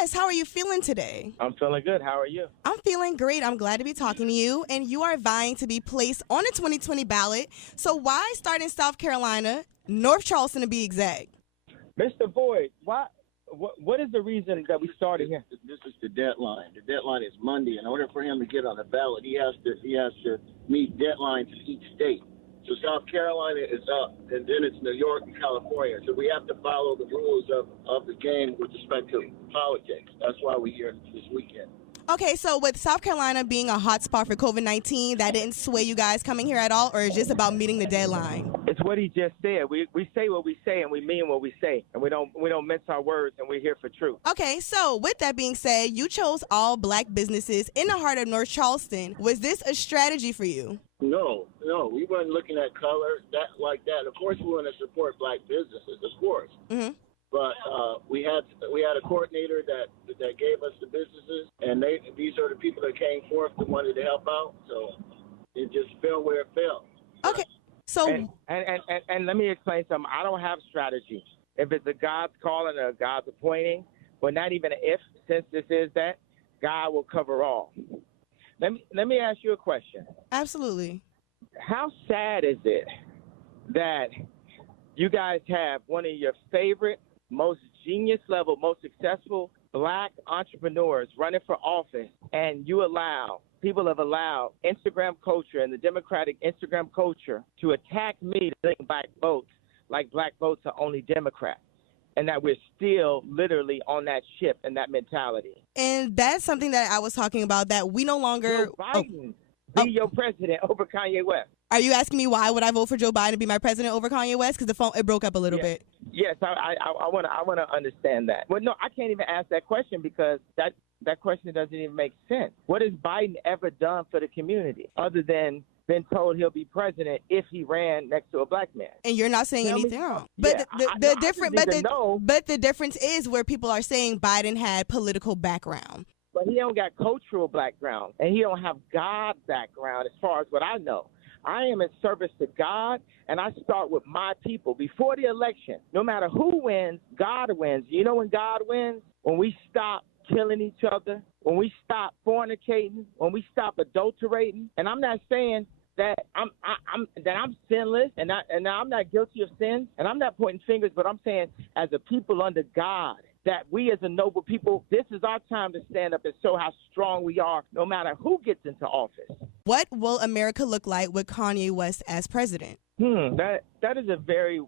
West, how are you feeling today? I'm feeling good. How are you? I'm feeling great. I'm glad to be talking to you. And you are vying to be placed on the 2020 ballot. So why start in South Carolina, North Charleston to be exact? Mr. Boyd, what is the reason that we started here? This is the deadline. The deadline is Monday. In order for him to get on the ballot, he has to meet deadlines in each state. So South Carolina is up, and then it's New York and California. So we have to follow the rules of the game with respect to politics. That's why we're here this weekend. Okay, so with South Carolina being a hot spot for COVID-19, that didn't sway you guys coming here at all, or is it just about meeting the deadline? It's what he just said. We say what we say, and we mean what we say, and we don't mince our words, and we're here for truth. Okay, so with that being said, you chose all black businesses in the heart of North Charleston. Was this a strategy for you? No, we weren't looking at color like that. Of course, we want to support black businesses, of course. Mm-hmm. But we had a coordinator that gave us the businesses, and these are the people that came forth that wanted to help out. So it just fell where it fell. Okay, so and let me explain something. I don't have strategy. If it's a God's calling or God's appointing, but not even an if, since this is that, God will cover all. Let me ask you a question. Absolutely. How sad is it that you guys have one of your favorite, most genius level, most successful black entrepreneurs running for office, and people have allowed Instagram culture and the Democratic Instagram culture to attack me to think black votes like black votes are only Democrats, and that we're still literally on that ship and that mentality. And that's something that I was talking about, that we no longer... Joe Biden be your president over Kanye West. Are you asking me why would I vote for Joe Biden to be my president over Kanye West? Because the phone, it broke up a little bit. Yes, I want to understand that. Well, no, I can't even ask that question because that question doesn't even make sense. What has Biden ever done for the community other than been told he'll be president if he ran next to a black man? And you're not saying anything wrong. But the difference is where people are saying Biden had political background. But he don't got cultural background, and he don't have God background as far as what I know. I am in service to God, and I start with my people. Before the election, no matter who wins, God wins. You know when God wins? When we stop killing each other, when we stop fornicating, when we stop adulterating. And I'm not saying that I'm sinless and I'm not guilty of sins, and I'm not pointing fingers, but I'm saying as a people under God, that we as a noble people, this is our time to stand up and show how strong we are no matter who gets into office. What will America look like with Kanye West as president? That is a very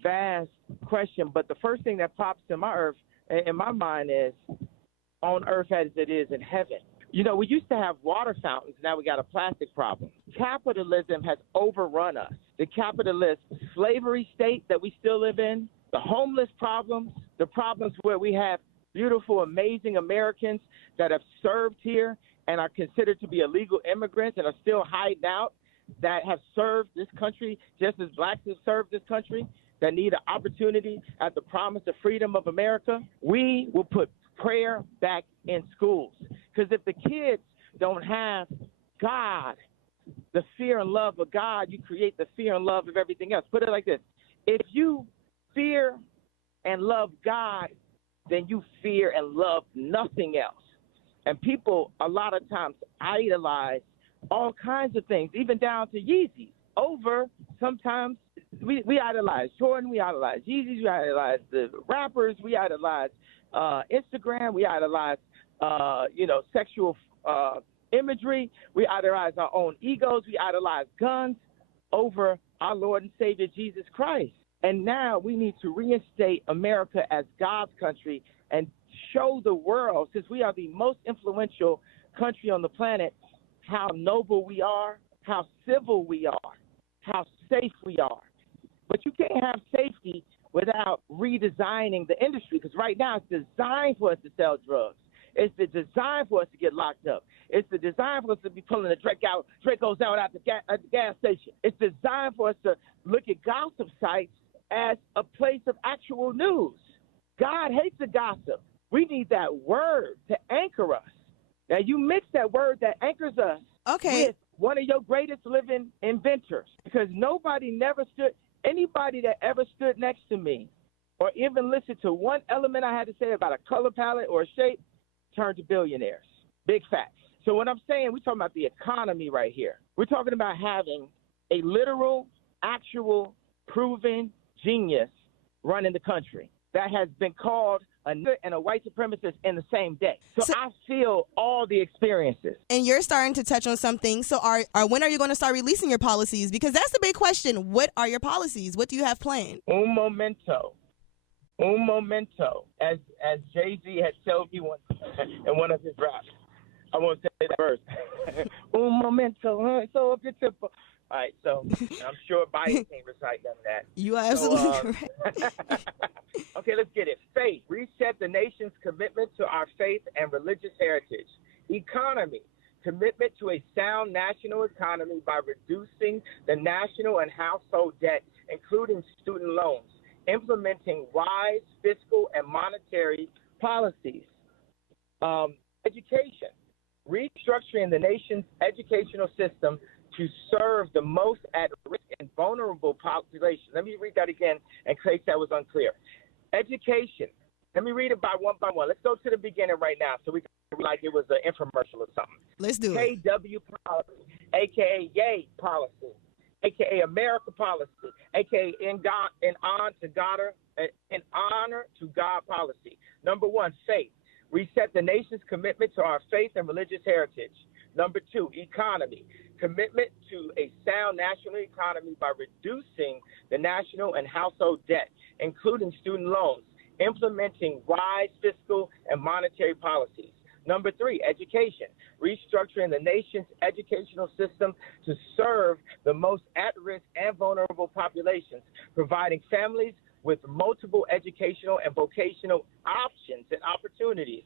vast question, but the first thing that pops in my mind is on earth as it is in heaven. You know, we used to have water fountains. Now we got a plastic problem. Capitalism has overrun us. The capitalist slavery state that we still live in, the homeless problems, the problems where we have beautiful, amazing Americans that have served here and are considered to be illegal immigrants and are still hiding out, that have served this country just as blacks have served this country, that need an opportunity at the promise of freedom of America. We will put prayer back in schools. Because if the kids don't have God, the fear and love of God, you create the fear and love of everything else. Put it like this. If you fear and love God, then you fear and love nothing else. And people a lot of times idolize all kinds of things, even down to Yeezys. Over sometimes we idolize Jordan, we idolize Yeezys, we idolize the rappers, we idolize Instagram, we idolize sexual imagery, we idolize our own egos, we idolize guns over our Lord and Savior Jesus Christ. And now we need to reinstate America as God's country and show the world, since we are the most influential country on the planet, how noble we are, how civil we are, how safe we are. But you can't have safety without redesigning the industry, because right now it's designed for us to sell drugs. It's designed for us to get locked up. It's the design for us to be pulling the Dracos out at the gas station. It's designed for us to look at gossip sites as a place of actual news. God hates the gossip. We need that word to anchor us. Now, you mix that word that anchors us with one of your greatest living inventors, because anybody that ever stood next to me or even listen to one element I had to say about a color palette or a shape turn to billionaires. Big facts. So what I'm saying, we're talking about the economy right here. We're talking about having a literal, actual, proven genius running the country that has been called a nigger and a white supremacist in the same day. So I feel all the experiences. And you're starting to touch on something. So when are you going to start releasing your policies? Because that's the big question. What are your policies? What do you have planned? Un momento. As Jay-Z had told me in one of his raps. I won't say that verse. Un momento. So beautiful. All right, so I'm sure Biden can't recite none of that. You are absolutely correct. Okay, let's get it. Faith. Reset the nation's commitment to our faith and religious heritage. Economy. Commitment to a sound national economy by reducing the national and household debt, including student loans. Implementing wise fiscal and monetary policies. Education. Restructuring the nation's educational system to serve the most at-risk and vulnerable population. Let me read that again in case that was unclear. Education. Let me read it by one. Let's go to the beginning right now so we can like it was an infomercial or something. Let's do it. KW policy, a.k.a. Yay policy, a.k.a. America policy, a.k.a. in honor to God policy. Number 1, faith. Reset the nation's commitment to our faith and religious heritage. Number 2, economy. Commitment to a sound national economy by reducing the national and household debt, including student loans, implementing wise fiscal and monetary policies. Number 3, education. Restructuring the nation's educational system to serve the most at-risk and vulnerable populations, providing families with multiple educational and vocational options and opportunities.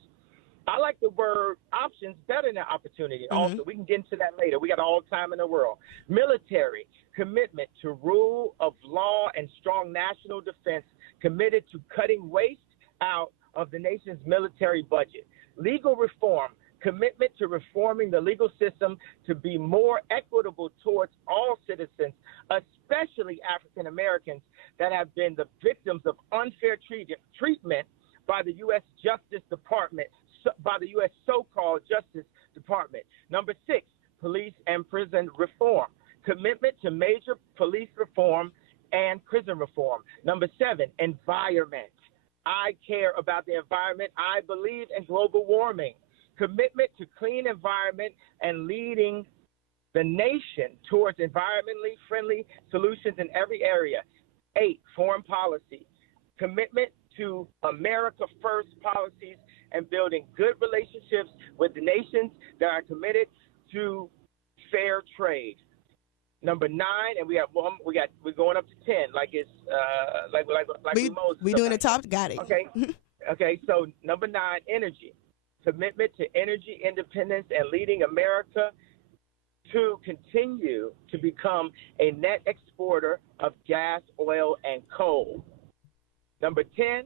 I like the word options better than opportunity. Mm-hmm. Also, we can get into that later. We got all the time in the world. Military, commitment to rule of law and strong national defense, committed to cutting waste out of the nation's military budget. Legal reform, commitment to reforming the legal system to be more equitable towards all citizens, especially African Americans that have been the victims of unfair treatment by the U.S. Justice Department, by the U.S. so-called Justice Department. Number 6, police and prison reform, commitment to major police reform and prison reform. Number 7, environment. I care about the environment. I believe in global warming. Commitment to clean environment and leading the nation towards environmentally friendly solutions in every area. 8, foreign policy. Commitment to America First policies and building good relationships with the nations that are committed to fair trade. Number 9, and we're going up to 10, like it's we doing the top. Got it. Okay. So number 9, energy, commitment to energy independence and leading America to continue to become a net exporter of gas, oil, and coal. Number 10,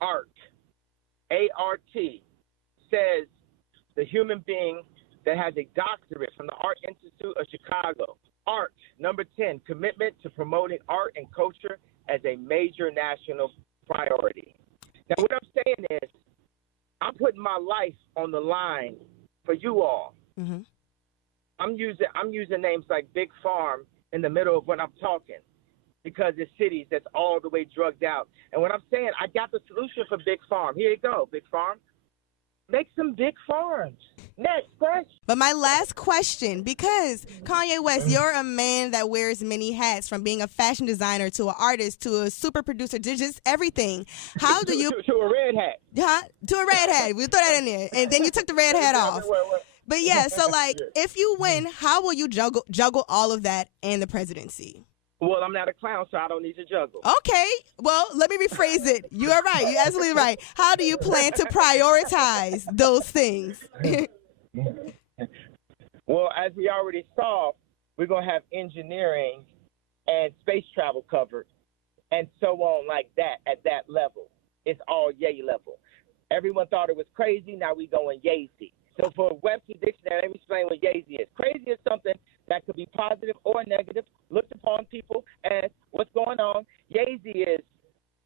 art. A-R-T says the human being that has a doctorate from the Art Institute of Chicago. Art. Number 10, commitment to promoting art and culture as a major national priority. Now, what I'm saying is I'm putting my life on the line for you all. Mm-hmm. I'm using names like Big Farm in the middle of when I'm talking because it's cities that's all the way drugged out. And what I'm saying, I got the solution for Big Farm. Here you go, Big Farm. Make some big farms. Next question. But my last question, because Kanye West, you're a man that wears many hats, from being a fashion designer to an artist to a super producer to just everything. How do you... To a red hat. Huh? To a red hat. We'll throw that in there. And then you took the red hat off. But yeah, so like, if you win, how will you juggle all of that and the presidency? Well, I'm not a clown, so I don't need to juggle. Okay. Well, let me rephrase it. You are right. You're absolutely right. How do you plan to prioritize those things? Well, as we already saw, we're going to have engineering and space travel covered and so on like that at that level. It's all yay level. Everyone thought it was crazy. Now we going yazy. So for Webster's Dictionary, let me explain what yazy is. Crazy is something that could be positive or negative, looked upon people as what's going on. Yazy is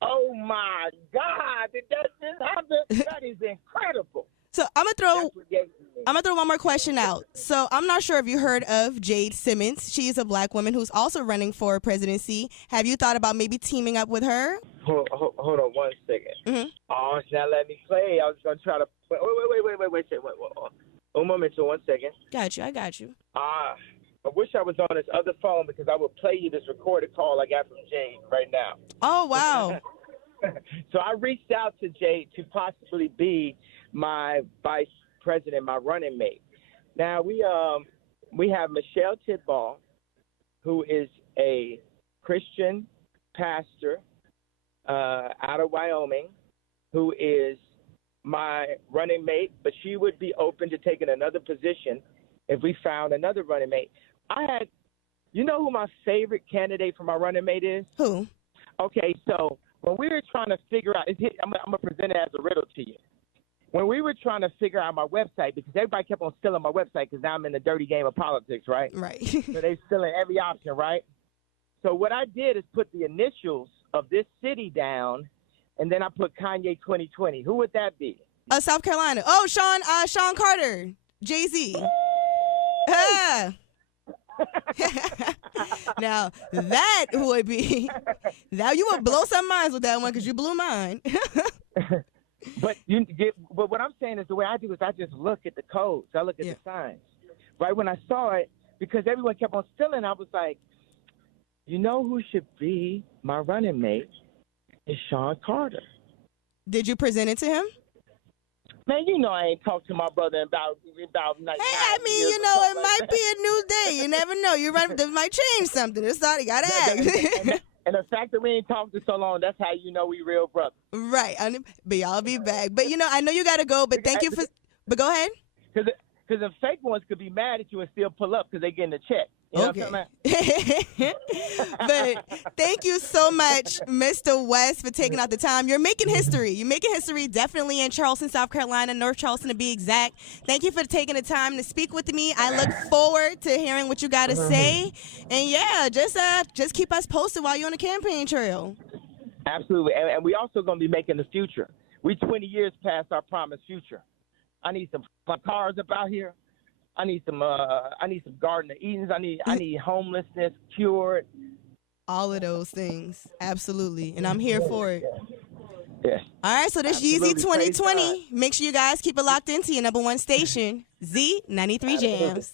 Oh my God! Did that just happen? That is incredible. So I'm gonna throw one more question out. So I'm not sure if you heard of Jade Simmons. She is a black woman who's also running for presidency. Have you thought about maybe teaming up with her? Hold on 1 second. Mm-hmm. Oh, now let me play. I was gonna try to wait. Un momento, 1 second. I got you. I wish I was on this other phone because I would play you this recorded call I got from Jade right now. Oh wow. So I reached out to Jade to possibly be my vice president, my running mate. Now we have Michelle Tidball, who is a Christian pastor out of Wyoming, who is my running mate, but she would be open to taking another position if we found another running mate. You know who my favorite candidate for my running mate is? Who? Okay, so when we were trying to figure out, I'm going to present it as a riddle to you. When we were trying to figure out my website, because everybody kept on stealing my website because now I'm in the dirty game of politics, right? Right. So they're stealing every option, right? So what I did is put the initials of this city down, and then I put Kanye 2020. Who would that be? South Carolina. Oh, Sean Carter. Jay-Z. Ah. Now, that would be... Now, you would blow some minds with that one because you blew mine. But what I'm saying is the way I do is I just look at the codes. I look at the signs. Right when I saw it, because everyone kept on stealing, I was like, you know who should be my running mate is Sean Carter. Did you present it to him? Man, you know I ain't talked to my brother about like. Hey, I mean, you know, it might be a new day. You never know. You run, this might change something. It's not. You gotta act. And the fact that we ain't talked for so long, that's how you know we real brothers. Right. But y'all be back. But, you know, I know you got to go, but thank you for... But go ahead. Because the fake ones could be mad at you and still pull up because they getting a check. You know okay. what I'm But thank you so much, Mr. West, for taking out the time. You're making history. You're making history definitely in Charleston, South Carolina, North Charleston to be exact. Thank you for taking the time to speak with me. I look forward to hearing what you got to say. And, yeah, just keep us posted while you're on the campaign trail. Absolutely. And we also going to be making the future. We 20 years past our promised future. I need some cars up out here. I need some Garden of Edens. I need homelessness cured. All of those things, absolutely, and I'm here for it. Yes. All right, so this YE2020. Make sure you guys keep it locked into your #1 station, Z93 Jams.